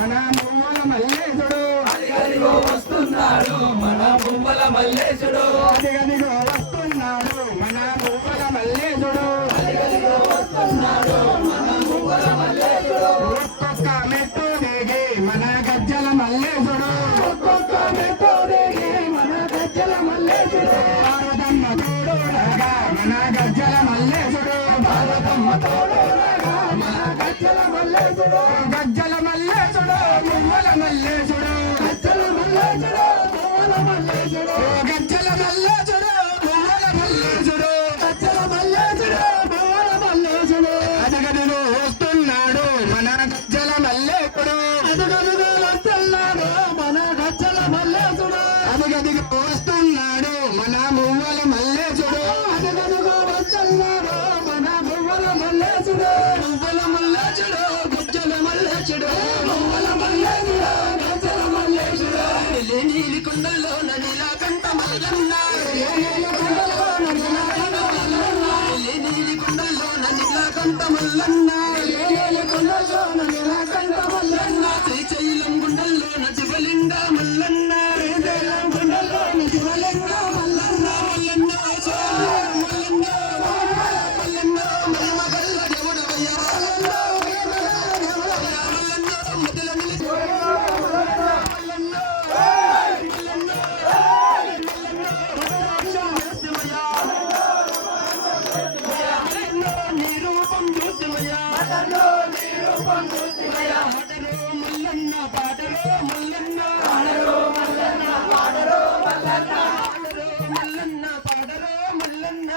మన మువ్వల మల్లేశుడు అదిగదిగో వస్తున్నాడు మన మువ్వల మల్లేశుడు అదిగదిగో వస్తున్నాడు మన మువ్వల మల్లేశుడు అదిగదిగో వస్తున్నాడు మన మువ్వల మల్లేశుడు ఒక్కొక్క మెట్టు దిగి మన గజ్జల మల్లేశుడు ఒక్కొక్క మెట్టు దిగి మన గజ్జల మల్లేశుడు భారతమ్మ తోడుగా మన గజ్జల మల్లేశుడు భారతమ్మ తోడుగా మన గజ్జల మల్లేశుడు గజ్జల మల్లేశుడు మువ్వల మల్లేశుడు గజ్జల మల్లేశుడు మువ్వల మల్లేశుడు గజ్జల మల్లేశుడు మువ్వల మల్లేశుడు గజ్జల మల్లేశుడు మువ్వల మల్లేశుడు అదిగదిగో వస్తున్నాడు మన గజ్జల మల్లేశుడు అదిగదిగో వస్తున్నాడు మన గజ్జల మల్లేశుడు అదిగదిగో వస్తున్నాడు మన మువ్వల మల్లేశుడు అదిగదిగో వస్తున్నాడు మన మువ్వల మల్లేశుడు మువ్వల మల్లేశుడు గజ్జల మల్లేశుడు మువ్వల మల్లేశుడు గజ్జల మల్లేశుడు నీలి కుండల్లో నీలకంఠ మల్లన్న నీలి కుండలోన నీలకంఠ మల్లన్న నీలి కుండల్లో నీలకంఠ మల్లన్న నీలి కుండలోన నీలకంఠ మల్లన్న శ్రీశైలం గుండెల్లోన శివలింగ మల్లన్న శ్రీశైలం కుండలోన శివలింగ మల్లన్న మల్లన్న మల్లన్న మల్లన్న మల్లగల్ల దేవుడవయ్యా మల్లన్న ముద్దుల నిలిచి నీ రూపం చూసివయ్యా పాటరో మల్లన్న పాటరో మల్లన్న పాటరో మల్లన్న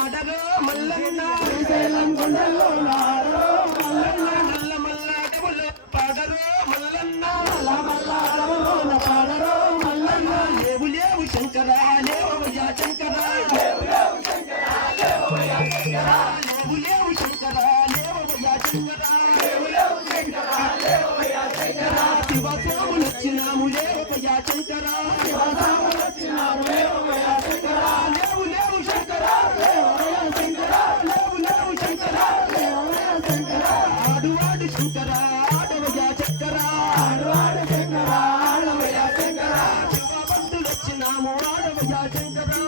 పాటరో మల్లన్న శ్రీశైలం గుండెలో నాడరో మల్లన్న నల్ల మల్ల అడవులో పాడరో మల్లన్న పాడరో మల్లన్న లేవు లేవు శంకరా లేవయ్యా శంకరా లేవు లేవు శంకరా లేవయ్యా శంకరా శివస్వాములు వచ్చినాము లేవయ్యా శంకరా లేవు లేవు శంకరా లేవు లేవు శంకరా ఆడు ఆడు శంకరా ఆడవయ్యా శంకరా శివభక్తులు వచ్చినాము ఆడవయ్యా శంకరా